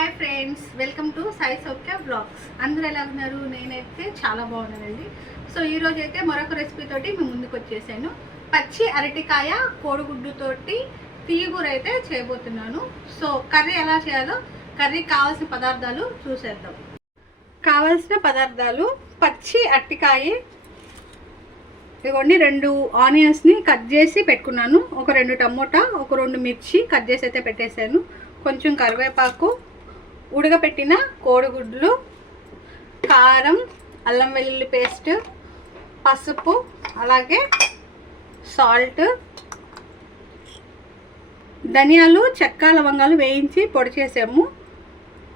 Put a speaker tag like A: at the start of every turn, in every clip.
A: Hi friends welcome to Sai Saukhya blogs అందరూ ఎలా ఉన్నారు? నేనైతే చాలా బాగున్నానండి. సో ఈరోజు అయితే మరొక రెసిపీ తోటి మీ ముందుకు వచ్చేసాను. పచ్చి అరటికాయ కోడిగుడ్డుతోటి తీయగూర అయితే చేయబోతున్నాను. సో కర్రీ ఎలా చేయాలో కర్రీ కావాల్సిన పదార్థాలు చూసేద్దాం. కావాల్సిన పదార్థాలు పచ్చి అరటికాయ ఇదిగోండి రెండు ఆనియన్స్ని కట్ చేసి పెట్టుకున్నాను. ఒక రెండు టమోటా ఒక రెండు మిర్చి కట్ చేసి అయితే పెట్టేశాను. కొంచెం కరివేపాకు ఉడకపెట్టిన కోడిగుడ్లు కారం అల్లం వెల్లుల్లి పేస్ట్ పసుపు అలాగే సాల్ట్ ధనియాలు చెక్క లవంగాలు వేయించి పొడి చేసాము.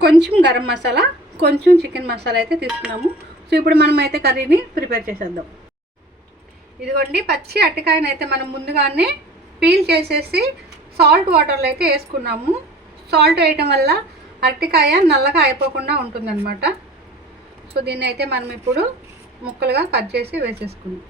A: కొంచెం గరం మసాలా కొంచెం చికెన్ మసాలా అయితే తీసుకున్నాము. సో ఇప్పుడు మనం అయితే కర్రీని ప్రిపేర్ చేసేద్దాం. ఇదిగోండి పచ్చి అట్టకాయను అయితే మనం ముందుగానే పీల్ చేసేసి సాల్ట్ వాటర్లో అయితే వేసుకున్నాము. సాల్ట్ వేయటం వల్ల అరటికాయ నల్లగా అయిపోకుండా ఉంటుందన్నమాట. సో దీన్ని అయితే మనం ఇప్పుడు ముక్కలుగా కట్ చేసి వేసేసుకుందాం.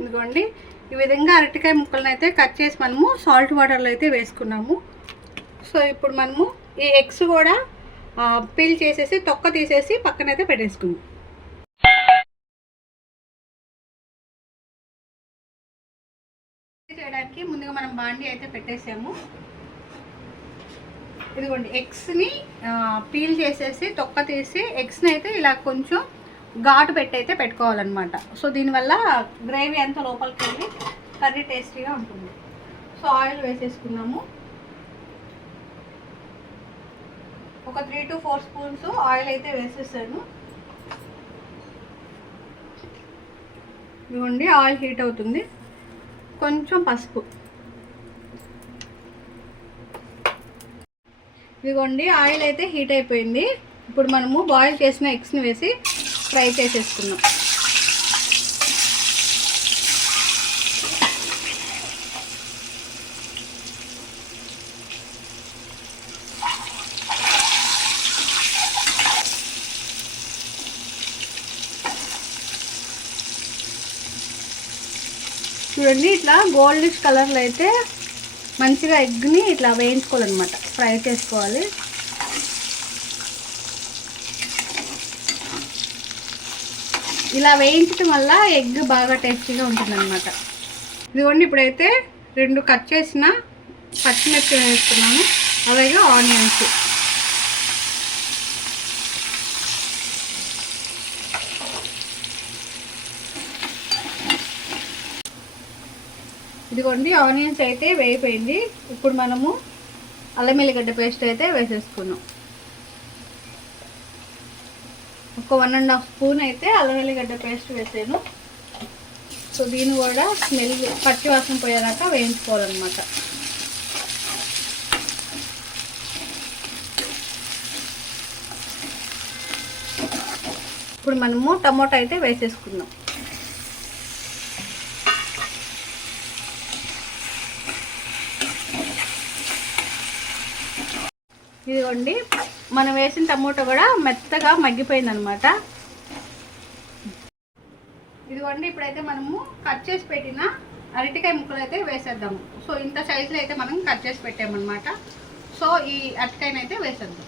A: ఇదిగోండి. ఈ విధంగా అరటికాయ ముక్కలను అయితే కట్ చేసి మనము సాల్ట్ వాటర్లో అయితే వేసుకున్నాము. సో ఇప్పుడు మనము ఈ ఎగ్స్ కూడా పీల్ చేసేసి తొక్క తీసేసి పక్కన అయితే పెట్టేసుకుందాం. చేయడానికి ముందుగా మనం బాండీ అయితే పెట్టేసాము. ఇదిగోండి ఎగ్స్ని పీల్ చేసేసి తొక్క తీసి ఎగ్స్ని అయితే ఇలా కొంచెం ఘాటు పెట్టి అయితే పెట్టుకోవాలన్నమాట. సో దీనివల్ల గ్రేవీ అంతా లోపలికి వెళ్ళి కర్రీ టేస్టీగా ఉంటుంది. సో ఆయిల్ వేసేసుకున్నాము. ఒక three to four spoons oil అయితే వేసేసాను. ఇదిగోండి ఆయిల్ హీట్ అవుతుంది. కొంచెం పసుపు. ఇదిగోండి ఆయిల్ అయితే హీట్ అయిపోయింది. ఇప్పుడు మనము బాయిల్ చేసిన ఎగ్స్ని వేసి ఫ్రై చేసేసుకున్నాం చూడండి ఇట్లా గోల్డిష్ కలర్లో అయితే మంచిగా ఎగ్ని ఇట్లా వేయించుకోవాలన్నమాట. ఫ్రై చేసుకోవాలి. ఇలా వేయించడం వల్ల ఎగ్ బాగా టేస్టీగా ఉంటుందన్నమాట. ఇదిగోండి ఇప్పుడైతే రెండు కట్ చేసిన పచ్చిమిర్చి వేస్తున్నాను అలాగే ఆనియన్స్. ఇదిగోండి ఆనియన్స్ అయితే వేయిపోయింది ఇప్పుడు మనము అల్లం ఎల్లిగడ్డ పేస్ట్ అయితే వేసేసుకున్నాం. ఒక వన్ అండ్ హాఫ్ స్పూన్ అయితే అల్లం వెల్లిగడ్డ పేస్ట్ వేసాను. సో దీన్ని కూడా స్మెల్ పచ్చి వాసన పోయేదాకా వేయించుకోవాలన్నమాట. ఇప్పుడు మనము టమోటా అయితే వేసేసుకుందాం. ఇదిగోండి మనం వేసిన టమోటా కూడా మెత్తగా మగ్గిపోయింది అనమాట ఇదిగోండి ఇప్పుడైతే మనము కట్ చేసి పెట్టిన అరటికాయ ముక్కలు అయితే వేసేద్దాము. సో ఇంత సైజులో అయితే మనం కట్ చేసి పెట్టామన్నమాట సో ఈ అరటికాయనైతే వేసేద్దాం.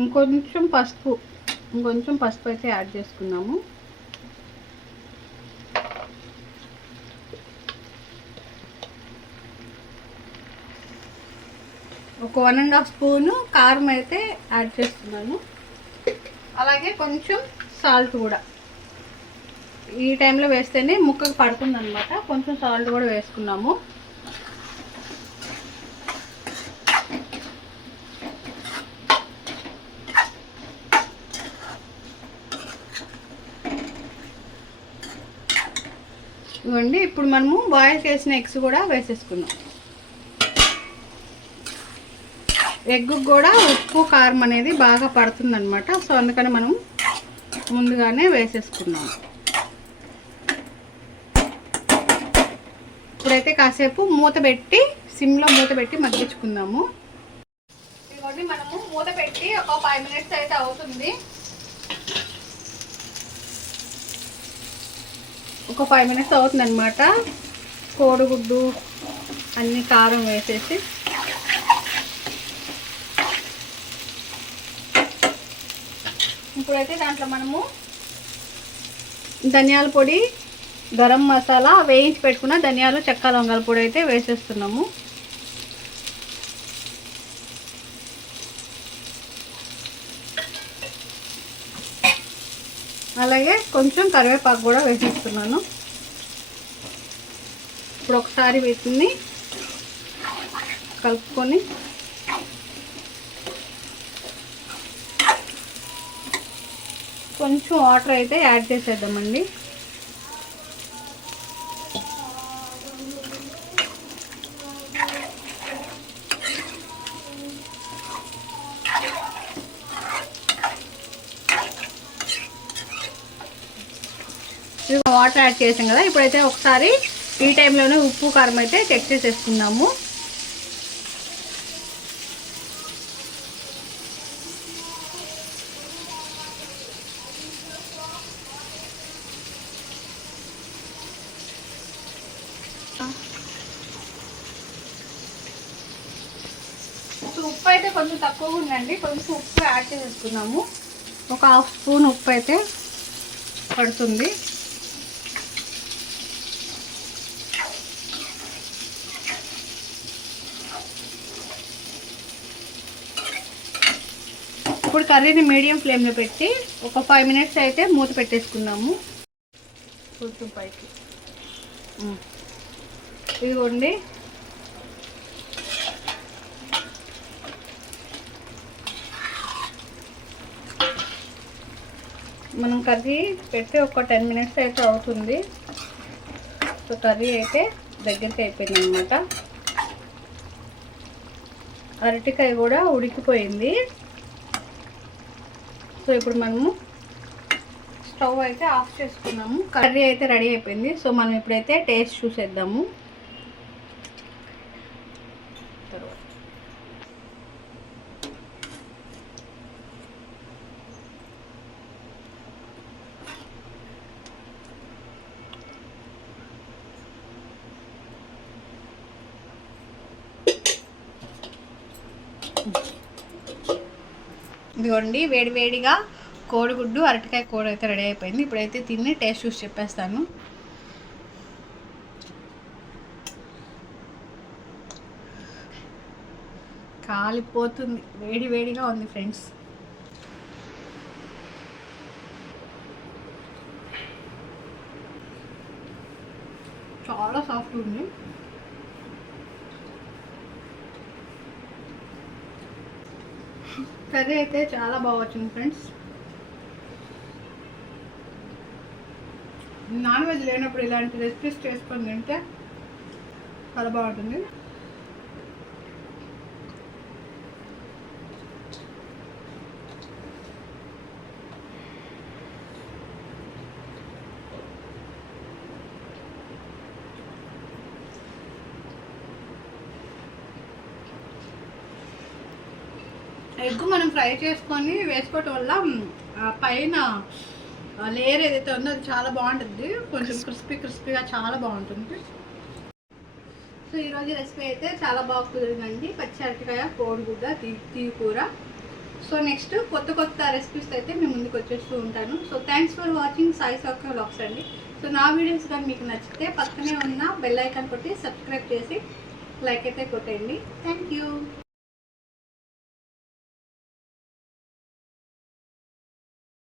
A: ఇంకొంచెం పసుపు ఇంకొంచెం పసుపు అయితే యాడ్ చేసుకున్నాము ఒక వన్ అండ్ హాఫ్ స్పూను కారం అయితే యాడ్ చేస్తున్నాను. అలాగే కొంచెం సాల్ట్ కూడా. ఈ టైంలో వేస్తేనే ముక్కకు పడుతుంది అనమాట కొంచెం సాల్ట్ కూడా వేసుకున్నాము. ఇవ్వండి ఇప్పుడు మనము బాయిల్ చేసిన ఎగ్స్ కూడా వేసేసుకుందాం. ఎగ్ కూడా ఉప్పు కారం అనేది బాగా పడుతుందనమాట సో అందుకని మనం ముందుగానే వేసేసుకున్నాం ఇప్పుడైతే కాసేపు మూత పెట్టి సిమ్లో మూత పెట్టి మగ్గించుకుందాము. ఇవన్నీ మనము మూత పెట్టి ఒక ఫైవ్ మినిట్స్ అయితే అవుతుంది. ఒక ఫైవ్ మినిట్స్ అవుతుంది అనమాట కోడిగుడ్డు అన్ని కారం వేసేసి. ఇప్పుడైతే దాంట్లో మనము ధనియాల పొడి గరం మసాలా వేయించి పెట్టుకున్న ధనియాలు చెక్క లవంగాల పొడి అయితే వేసేస్తున్నాము. అలాగే కొంచెం కరివేపాకు కూడా వేసేస్తున్నాను. ఇప్పుడు ఒకసారి వీటిని కలుపుకొని కొంచెం వాటర్ అయితే యాడ్ చేసేద్దామండి. వాటర్ యాడ్ చేసాం కదా ఇప్పుడైతే ఒకసారి ఈ టైంలోనే ఉప్పు కారం అయితే చెక్ చేసేసుకుందాము. ఉప్పు అయితే కొంచెం తక్కువగా ఉందండి కొంచెం ఉప్పు యాడ్ చేసేసుకున్నాము. ఒక హాఫ్ స్పూన్ ఉప్పు అయితే పడుతుంది. ఇప్పుడు కర్రీని మీడియం ఫ్లేమ్లో పెట్టి ఒక ఫైవ్ మినిట్స్ అయితే మూత పెట్టేసుకుందాము కొంచెం పైకి. ఇదిగోండి. మనం కర్రీ పెట్టి ఒక టెన్ మినిట్స్ అయితే అవుతుంది. సో కర్రీ అయితే దగ్గరికి అయిపోయింది అనమాట అరటికాయ కూడా ఉడికిపోయింది. సో ఇప్పుడు మనము స్టవ్ అయితే ఆఫ్ చేసుకున్నాము. కర్రీ అయితే రెడీ అయిపోయింది. సో మనం ఇప్పుడైతే టేస్ట్ చూసేద్దాము. తర్వాత ఇదిగోండి వేడివేడిగా కోడిగుడ్డు అరటికాయ కూర అయితే రెడీ అయిపోయింది. ఇప్పుడైతే తిని టేస్ట్ చూసి చెప్పేస్తాను. కాలిపోతుంది. వేడి వేడిగా ఉంది ఫ్రెండ్స్. చాలా సాఫ్ట్ ఉంది. కర్రీ అయితే చాలా బాగా వచ్చింది ఫ్రెండ్స్. నాన్ వెజ్ లేనప్పుడు ఇలాంటి రెసిపీస్ చేసుకొని తింటే చాలా బాగుంటుంది. ఎగ్ మనం ఫ్రై చేసుకొని వేసుకోవటం వల్ల పైన లేయర్ ఏదైతే ఉందో అది చాలా బాగుంటుంది. కొంచెం క్రిస్పీ క్రిస్పీగా చాలా బాగుంటుంది. సో ఈరోజు రెసిపీ అయితే చాలా బాగా కుదిరిందండి. పచ్చి అరటికాయ కోడిగుడ్డ తీ తీవి కూర. సో నెక్స్ట్ కొత్త కొత్త రెసిపీస్ అయితే మేము ముందుకు వచ్చేస్తూ ఉంటాను. So thanks for watching Sai Saukhya vlogs అండి. సో నా వీడియోస్ కానీ మీకు నచ్చితే పక్కనే ఉన్న బెల్ ఐకాన్ కొట్టి సబ్స్క్రైబ్ చేసి లైక్ అయితే కొట్టేయండి థ్యాంక్ యూ